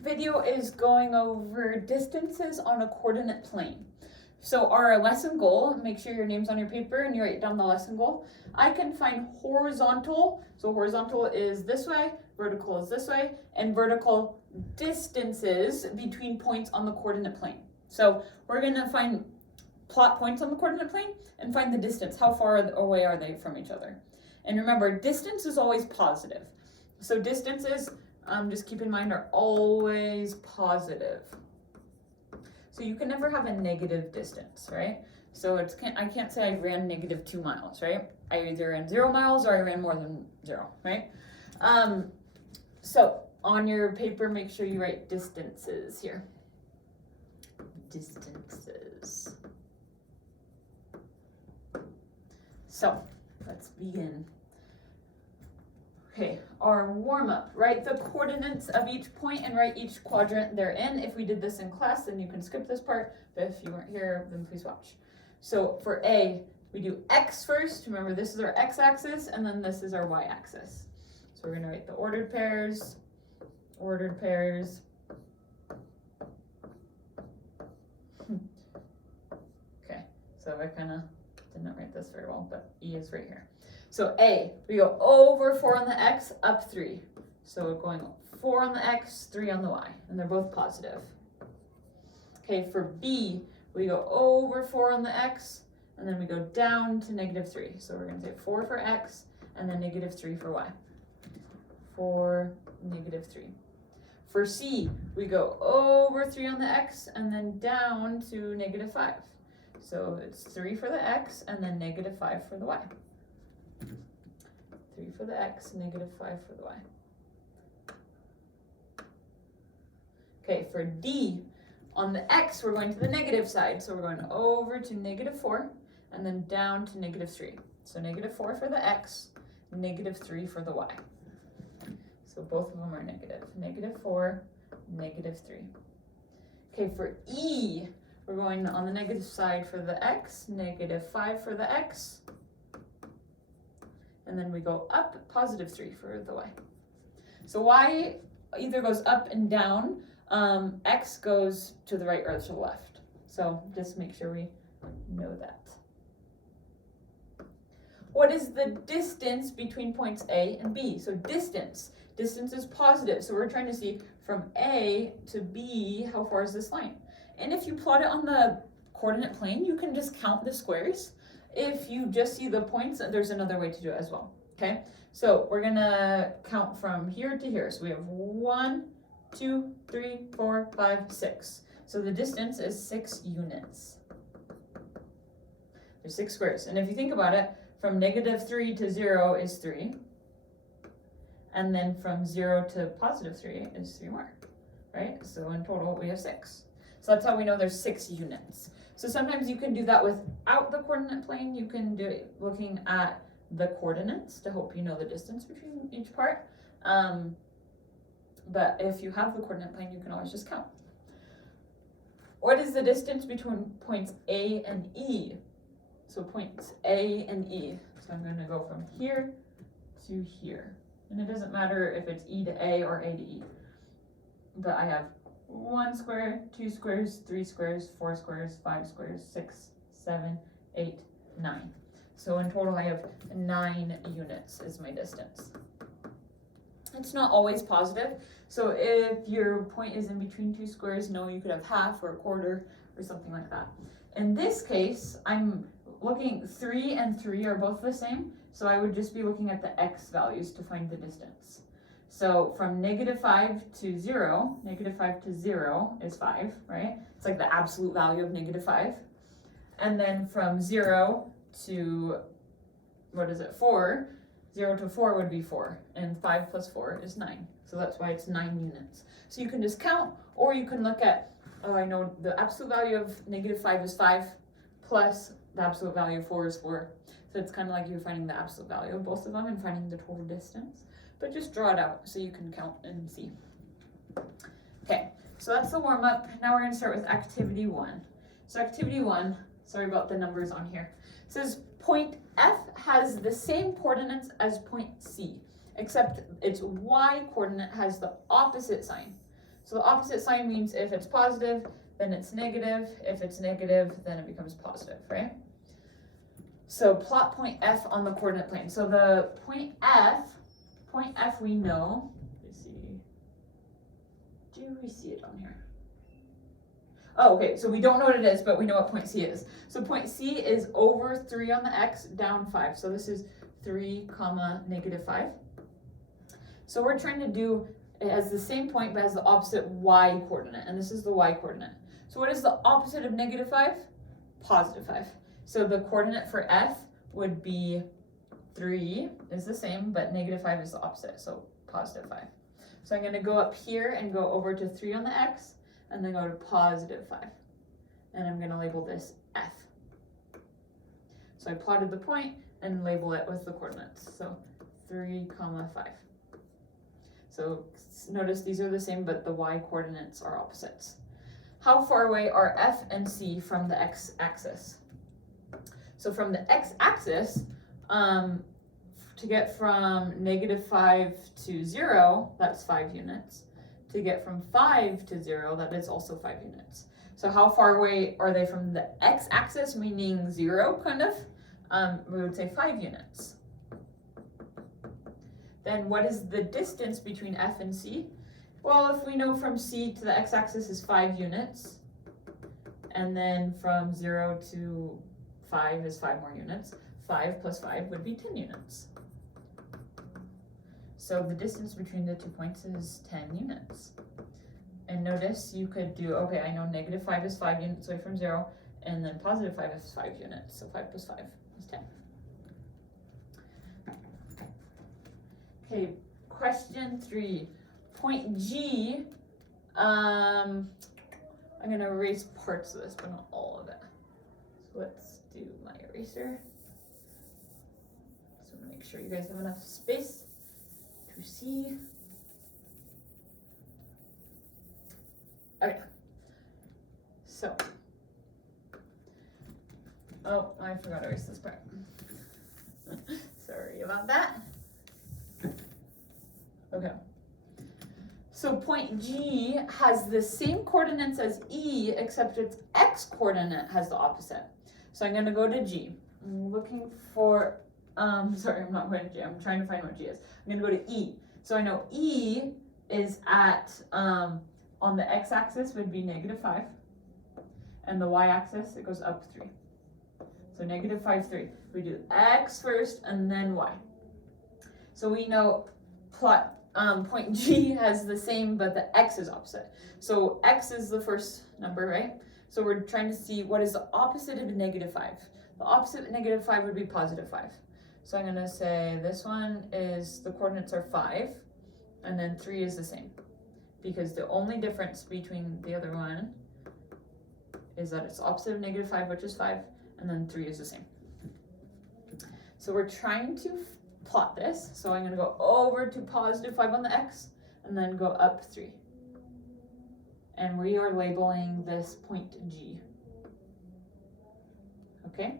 video is going over distances on a coordinate plane. So our lesson goal, make sure your name's on your paper and you write down the lesson goal. I can find horizontal, so horizontal is this way, vertical is this way, and vertical distances between points on the coordinate plane. So we're gonna plot points on the coordinate plane and find the distance. How far away are they from each other? And remember, distance is always positive. So distances, just keep in mind, are always positive. So you can never have a negative distance, right? So I can't say I ran -2 miles, right? I either ran 0 miles or I ran more than 0, right? So on your paper, make sure you write distances here. Distances. So let's begin. Okay, our warm-up, write the coordinates of each point and write each quadrant they're in. If we did this in class, then you can skip this part, but if you weren't here, then please watch. So for A, we do X first. Remember, this is our X-axis, and then this is our Y-axis. So we're gonna write the ordered pairs. Okay, so I kind of didn't write this very well, but E is right here. So A, we go over 4 on the X, up 3. So we're going 4 on the X, 3 on the Y, and they're both positive. Okay, for B, we go over 4 on the X, and then we go down to -3. So we're gonna say 4 for X, and then -3 for Y. 4, -3. For C, we go over 3 on the X, and then down to -5. So it's 3 for the X, and then -5 for the Y. 3 for the X, -5 for the Y. Okay, for D, on the X, we're going to the negative side. So we're going over to -4 and then down to -3. So -4 for the X, -3 for the Y. So both of them are negative. -4, -3. Okay, for E, we're going on the negative side for the X, -5 for the X. And then we go up, +3 for the Y. So Y either goes up and down, X goes to the right or to the left. So just make sure we know that. What is the distance between points A and B? So distance is positive. So we're trying to see from A to B, how far is this line? And if you plot it on the coordinate plane, you can just count the squares. If you just see the points, there's another way to do it as well, okay? So we're gonna count from here to here. So we have 1, 2, 3, 4, 5, 6. So the distance is 6 units. There's 6 squares. And if you think about it, from -3 to 0 is 3. And then from 0 to +3 is 3 more, right? So in total, we have 6. So that's how we know there's 6 units. So sometimes you can do that without the coordinate plane. You can do it looking at the coordinates to help you know the distance between each part. But if you have the coordinate plane, you can always just count. What is the distance between points A and E? So points A and E. So I'm going to go from here to here. And it doesn't matter if it's E to A or A to E. But I have 1 square, 2 squares, 3 squares, 4 squares, 5 squares, 6, 7, 8, 9. So in total I have 9 units is my distance. It's not always positive. So if your point is in between 2 squares, no, you could have half or a quarter or something like that. In this case, I'm looking 3 and 3 are both the same. So I would just be looking at the X values to find the distance. So from -5 to 0, -5 to 0 is 5, right? It's like the absolute value of -5. And then from 0 to, 4? 0 to 4 would be 4, and 5 plus 4 is 9. So that's why it's 9 units. So you can just count, or you can look at, oh, I know the absolute value of -5 is 5, plus the absolute value of 4 is 4. So it's kind of like you're finding the absolute value of both of them and finding the total distance. But just draw it out so you can count and see. Okay, so that's the warm-up. Now we're going to start with activity 1. So activity 1, sorry about the numbers on here, says point F has the same coordinates as point C, except its Y coordinate has the opposite sign. So the opposite sign means if it's positive, then it's negative. If it's negative, then it becomes positive, right? So plot point F on the coordinate plane. So the point F we know, let's see, do we see it on here? Oh, okay, so we don't know what it is, but we know what point C is. So point C is over 3 on the x, down 5. So this is 3, negative 5. So we're trying to do, it has the same point, but has the opposite y coordinate, and this is the y coordinate. So what is the opposite of negative 5? Positive 5. So the coordinate for F would be 3 is the same, but negative 5 is the opposite, so positive 5. So I'm going to go up here and go over to 3 on the x, and then go to positive 5. And I'm going to label this F. So I plotted the point and label it with the coordinates. So 3, 5. So notice these are the same, but the y coordinates are opposites. How far away are F and C from the x-axis? So from the x-axis, to get from negative 5 to 0, that's 5 units. To get from 5 to 0, that is also 5 units. So how far away are they from the x-axis, meaning 0, kind of? We would say 5 units. Then what is the distance between F and C? Well, if we know from C to the x-axis is 5 units, and then from 0 to 5 is 5 more units, 5 plus 5 would be 10 units. So the distance between the 2 points is 10 units. And notice you could do, okay, I know negative 5 is 5 units away from 0, and then positive 5 is 5 units, so 5 plus 5 is 10. Okay, question 3. Point G, I'm going to erase parts of this, but not all of it. So let's do my eraser. So I'm going to make sure you guys have enough space to see. Okay. So, oh, I forgot to erase this part. Sorry about that. Okay. So point G has the same coordinates as E, except its x coordinate has the opposite. So I'm going to go to G. I'm looking for, sorry, I'm not going to G. I'm trying to find what G is. I'm going to go to E. So I know E is at, on the x-axis would be negative 5. And the y-axis, it goes up 3. So negative 5, 3. We do x first and then y. So we know plot. Point G has the same, but the x is opposite. So x is the first number, right? So we're trying to see what is the opposite of negative 5. The opposite of negative 5 would be positive 5. So I'm going to say this one is, the coordinates are 5, and then 3 is the same. Because the only difference between the other one is that it's opposite of negative 5, which is 5, and then 3 is the same. So we're trying to plot this. So I'm going to go over to positive 5 on the x, and then go up 3. And we are labeling this point G. Okay?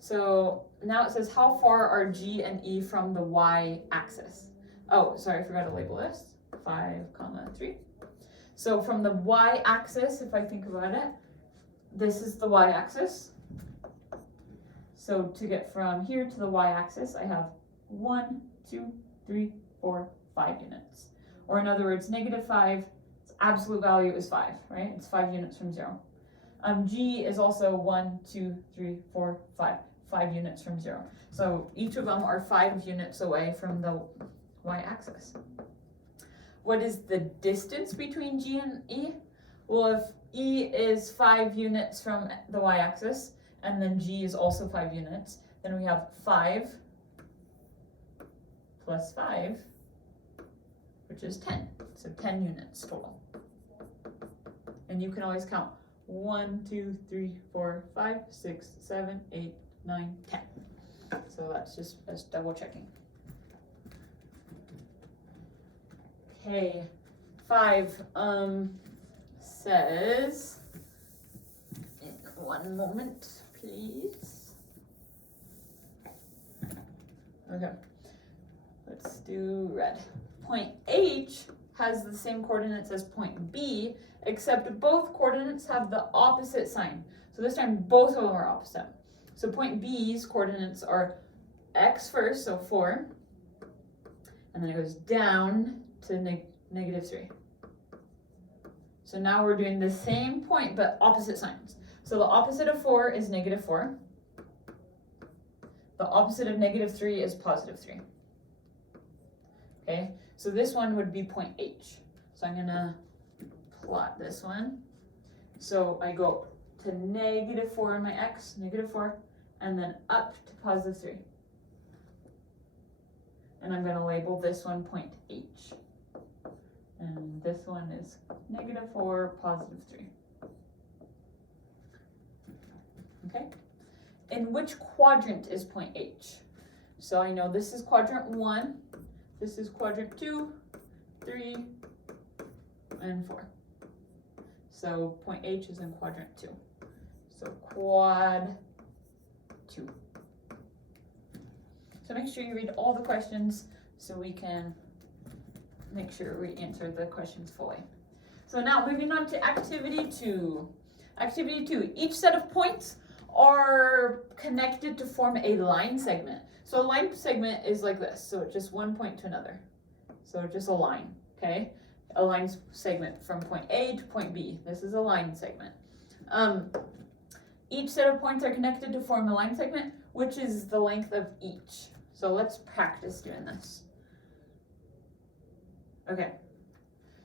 So now it says how far are G and E from the y-axis? Oh, sorry, I forgot to label this. 5, 3. So from the y-axis, if I think about it, this is the y-axis. So to get from here to the y-axis, I have 1, 2, 3, 4, 5 units. Or in other words, negative 5, its absolute value is 5, right? It's 5 units from 0. G is also 1, 2, 3, 4, 5. 5 units from 0. So each of them are 5 units away from the y-axis. What is the distance between G and E? Well, if E is 5 units from the y-axis, and then G is also 5 units, then we have 5 plus 5, which is 10. So 10 units total. And you can always count 1, 2, 3, 4, 5, 6, 7, 8, 9, 10. So that's just as double checking. Okay, 5 says, in one moment, please. Okay, let's do red. Point H has the same coordinates as point B, except both coordinates have the opposite sign. So this time both of them are opposite. So point B's coordinates are x first, so 4, and then it goes down to negative 3. So now we're doing the same point but opposite signs. So the opposite of 4 is negative 4. The opposite of negative 3 is positive 3. Okay, so this one would be point H. So I'm gonna plot this one. So I go to negative 4 in my x, negative 4, and then up to positive 3. And I'm gonna label this one point H. And this one is negative 4, positive 3. Okay? In which quadrant is point H? So I know this is quadrant 1, this is quadrant 2, 3, and 4. So point H is in quadrant 2. So quad 2. So make sure you read all the questions so we can make sure we answer the questions fully. So now moving on to activity 2. Activity 2, each set of points are connected to form a line segment. So a line segment is like this, so just one point to another. So just a line, okay? A line segment from point A to point B. This is a line segment. Each set of points are connected to form a line segment, which is the length of each. So let's practice doing this. Okay,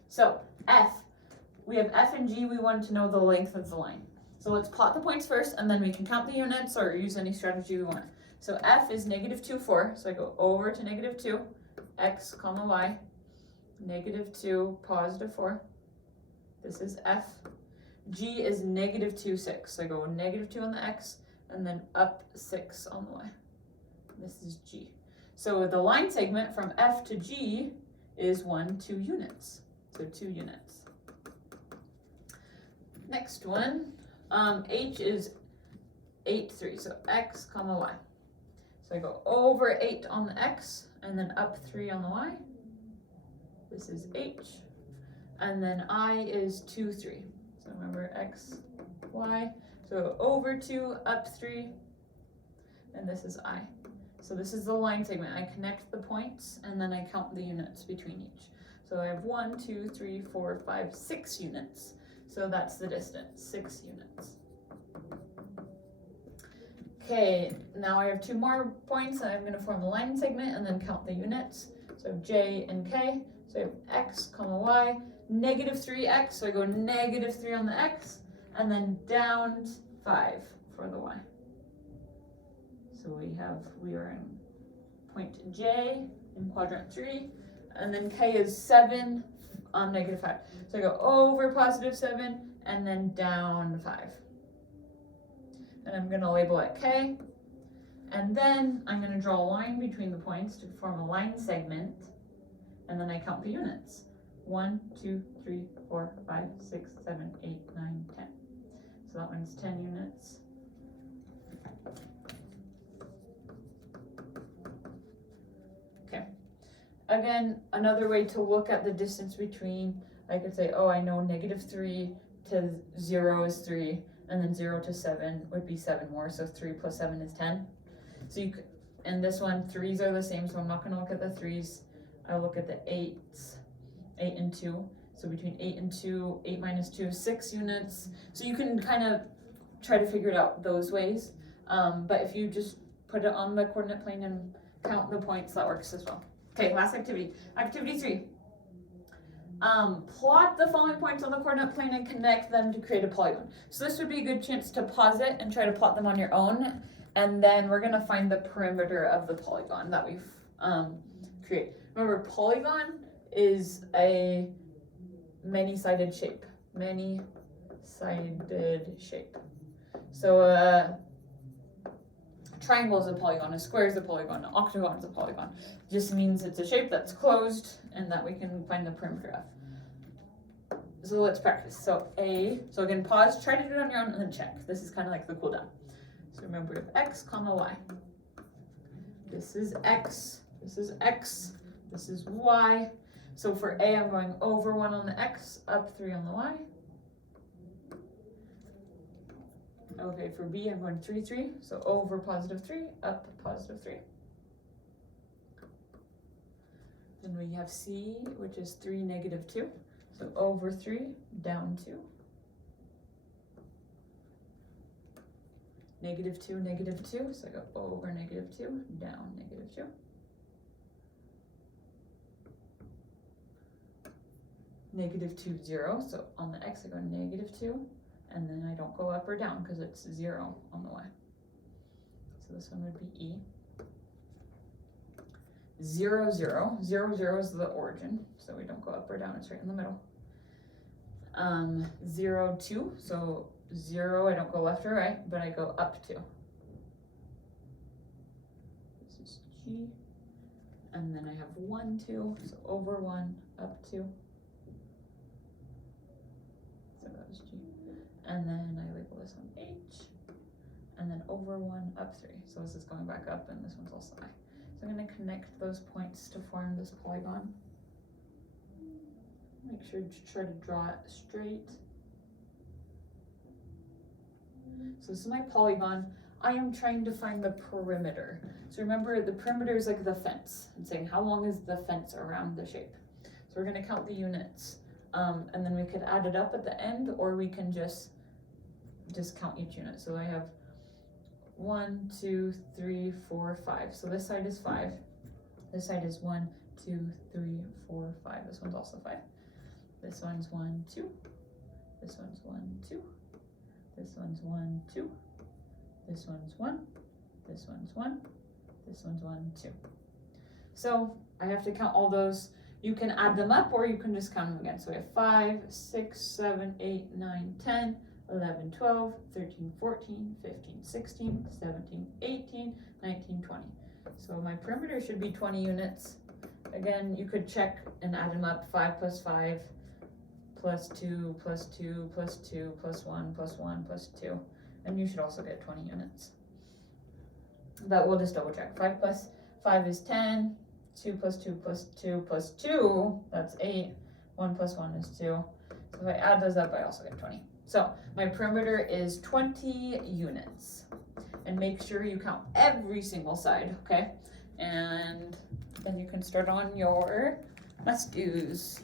so F, we have F and G, we want to know the length of the line. So let's plot the points first, and then we can count the units or use any strategy we want. So F is negative 2, 4, so I go over to negative 2, x, comma, y, negative 2, positive 4. This is F. G is negative 2, 6, so I go negative 2 on the x, and then up 6 on the y. This is G. So the line segment from F to G is 2 units. So 2 units. Next one, H is 8, 3. So x, comma, y. So I go over 8 on the x, and then up 3 on the y. This is H. And then I is 2, 3. So remember x, y. So over 2, up 3, and this is I. So this is the line segment. I connect the points, and then I count the units between each. So I have 1, 2, 3, 4, 5, 6 units. So that's the distance, 6 units. Okay, now I have 2 more points. I'm going to form a line segment and then count the units. So I have J and K. So I have x, comma, y, negative 3x. So I go negative 3 on the x, and then down 5 for the y. So we are in point J in quadrant 3, and then K is 7 on negative 5. So I go over positive 7 and then down 5. And I'm going to label it K. And then I'm going to draw a line between the points to form a line segment. And then I count the units. 1, 2, 3, 4, 5, 6, 7, 8, 9, 10. So that one's 10 units. Okay. Again, another way to look at the distance between, I could say, oh, I know negative 3 to 0 is 3, and then 0 to 7 would be 7 more, so 3 plus 7 is 10. So you could, and this one, 3's are the same, so I'm not going to look at the 3's. I'll look at the 8's, 8 and 2. So between 8 and 2, 8 minus 2 is 6 units. So you can kind of try to figure it out those ways. But if you just put it on the coordinate plane and count the points, that works as well. Okay, last activity. Activity 3. Plot the following points on the coordinate plane and connect them to create a polygon. So this would be a good chance to pause it and try to plot them on your own. And then we're going to find the perimeter of the polygon that we've created. Remember, polygon is a many-sided shape. Many-sided shape. So a triangle is a polygon, a square is a polygon, an octagon is a polygon. It just means it's a shape that's closed and that we can find the perimeter of. So let's practice. So again, pause, try to do it on your own, and then check. This is kind of like the cool down. So remember, we have x, comma, y. This is x, this is x, this is y. So for A, I'm going over 1 on the X, up 3 on the Y. Okay, for B, I'm going 3, 3, so over positive 3, up positive 3. Then we have C, which is 3, negative 2, so over 3, down 2. Negative 2, negative 2, so I go over negative 2, down negative 2. Negative 2, 0, so on the X I go negative 2, and then I don't go up or down because it's 0 on the Y. So this one would be E. 0, 0, 0, 0 is the origin, so we don't go up or down, it's right in the middle. 0, 2, so 0, I don't go left or right, but I go up 2. This is G, and then I have 1, 2, so over 1, up 2. So that was G. And then I label this one H, and then over 1, up 3. So this is going back up, and this one's also I. So I'm going to connect those points to form this polygon. Make sure to try to draw it straight. So this is my polygon. I am trying to find the perimeter. So remember, the perimeter is like the fence. I'm saying how long is the fence around the shape. So we're going to count the units. And then we could add it up at the end, or we can just count each unit. So I have 1, 2, 3, 4, 5. So this side is 5. This side is 1, 2, 3, 4, 5. This one's also 5. This one's 1, 2. This one's 1, 2. This one's 1, 2. This one's 1. This one's 1. This one's 1, 2. So I have to count all those. You can add them up, or you can just count them again. So we have 5, 6, 7, 8, 9, 10, 11, 12, 13, 14, 15, 16, 17, 18, 19, 20. So my perimeter should be 20 units. Again, you could check and add them up. 5 plus 5 plus 2 plus 2 plus 2 plus 1 plus 1 plus 2. And you should also get 20 units. But we'll just double check. 5 plus 5 is 10. 2 plus 2 plus 2 plus 2, that's 8. 1 plus 1 is 2. So if I add those up, I also get 20. So my perimeter is 20 units. And make sure you count every single side, okay? And then you can start on your must-dos.